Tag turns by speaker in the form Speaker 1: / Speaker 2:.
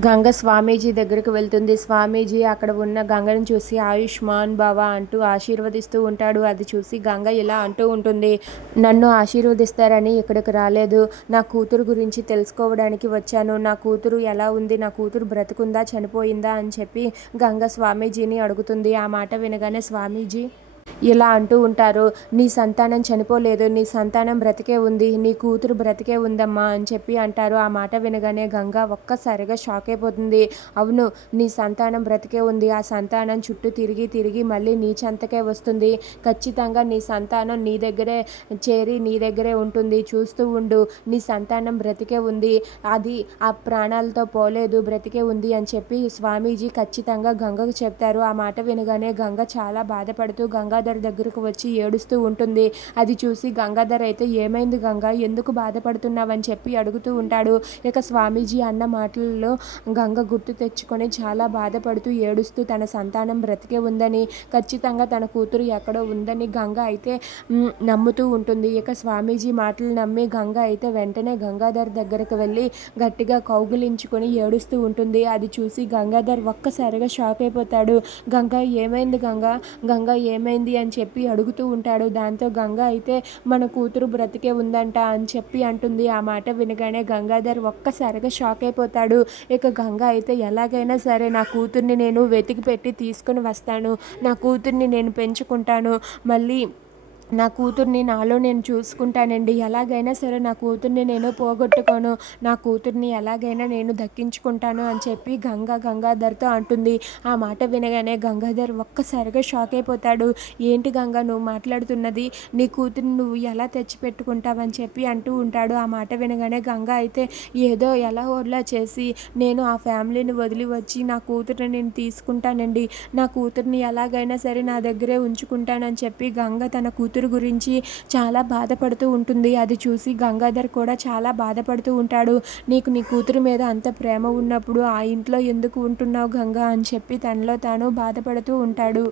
Speaker 1: గంగ స్వామీజీ దగ్గరికి వెళ్తుంది. స్వామీజీ అక్కడ ఉన్న గంగను చూసి ఆయుష్మాన్ భవ అంటూ ఆశీర్వదిస్తూ ఉంటాడు. అది చూసి గంగ ఇలా అంటూ ఉంటుంది నన్ను ఆశీర్వదిస్తారని ఇక్కడికి రాలేదు. నా కూతురు గురించి తెలుసుకోవడానికి వచ్చాను. నా కూతురు ఎలా ఉంది? నా కూతురు బ్రతుకుందా? చనిపోయిందా? అని చెప్పి గంగ స్వామీజీని అడుగుతుంది. ఆ మాట వినగానే స్వామీజీ ఇలా అంటూ ఉంటారు నీ సంతానం చనిపోలేదు నీ సంతానం బ్రతికే ఉంది నీ కూతురు బ్రతికే ఉందమ్మా అని చెప్పి అంటారు. ఆ మాట వినగానే గంగ ఒక్కసారిగా షాక్ అయిపోతుంది. అవును నీ సంతానం బ్రతికే ఉంది ఆ సంతానం చుట్టూ తిరిగి తిరిగి మళ్ళీ నీ చెంతకే వస్తుంది. ఖచ్చితంగా నీ సంతానం నీ దగ్గరే చేరి నీ దగ్గరే ఉంటుంది. చూస్తూ ఉండు నీ సంతానం బ్రతికే ఉంది. అది ఆ ప్రాణాలతో పోలేదు బ్రతికే ఉంది అని చెప్పి స్వామీజీ ఖచ్చితంగా గంగకు చెప్తారు. ఆ మాట వినగానే గంగ చాలా బాధపడుతూ గంగ గంగాధర్ దగ్గరకు వచ్చి ఏడుస్తూ ఉంటుంది. అది చూసి గంగాధర్ అయితే ఏమైంది గంగా? ఎందుకు బాధపడుతున్నావని చెప్పి అడుగుతూ ఉంటాడు. ఇక స్వామీజీ అన్న మాటలలో గంగ గుర్తు తెచ్చుకొని చాలా బాధపడుతూ ఏడుస్తూ తన సంతానం బ్రతికే ఉందని ఖచ్చితంగా తన కూతురు ఎక్కడో ఉందని గంగ అయితే నమ్ముతూ ఉంటుంది. ఇక స్వామీజీ మాటలు నమ్మి గంగ అయితే వెంటనే గంగాధర్ దగ్గరకు వెళ్ళి గట్టిగా కౌగిలించుకొని ఏడుస్తూ ఉంటుంది. అది చూసి గంగాధర్ ఒక్కసారిగా షాక్ అయిపోతాడు. గంగ ఏమైంది గంగ? గంగ ఏమైంది? అని చెప్పి అడుగుతూ ఉంటాడు. దాంతో గంగ అయితే మన కూతురు బ్రతికే ఉందంట అని చెప్పి అంటుంది. ఆ మాట వినగానే గంగాధర్ ఒక్కసారిగా షాక్ అయిపోతాడు. ఇక గంగ అయితే ఎలాగైనా సరే నా కూతుర్ని నేను వెతికి పెట్టి తీసుకొని వస్తాను. నా కూతుర్ని నేను పెంచుకుంటాను. మళ్ళీ నా కూతుర్ని నాలో నేను చూసుకుంటానండి. ఎలాగైనా సరే నా కూతుర్ని నేను పోగొట్టుకోను. నా కూతుర్ని ఎలాగైనా నేను దక్కించుకుంటాను అని చెప్పి గంగా గంగాధర్తో అంటుంది. ఆ మాట వినగానే గంగాధర్ ఒక్కసారిగా షాక్ అయిపోతాడు. ఏంటి గంగా నువ్వు మాట్లాడుతున్నది? నీ కూతుర్ని నువ్వు ఎలా తెచ్చిపెట్టుకుంటావని చెప్పి అంటూ ఉంటాడు. ఆ మాట వినగానే గంగా అయితే ఏదో ఎలా ఓర్లా చేసి నేను ఆ ఫ్యామిలీని వదిలి వచ్చి నా కూతుర్ని నేను తీసుకుంటానండి. నా కూతుర్ని ఎలాగైనా సరే నా దగ్గరే ఉంచుకుంటానని చెప్పి గంగ తన కూతురు కూతురు గురించి చాలా బాధపడుతూ ఉంటుంది. అది చూసి గంగాధర్ కూడా చాలా బాధపడుతూ ఉంటాడు. నీకు నీ కూతురు మీద అంత ప్రేమ ఉన్నప్పుడు ఆ ఇంట్లో ఎందుకు ఉంటున్నావు గంగా అని చెప్పి తనలో తాను బాధపడుతూ ఉంటాడు.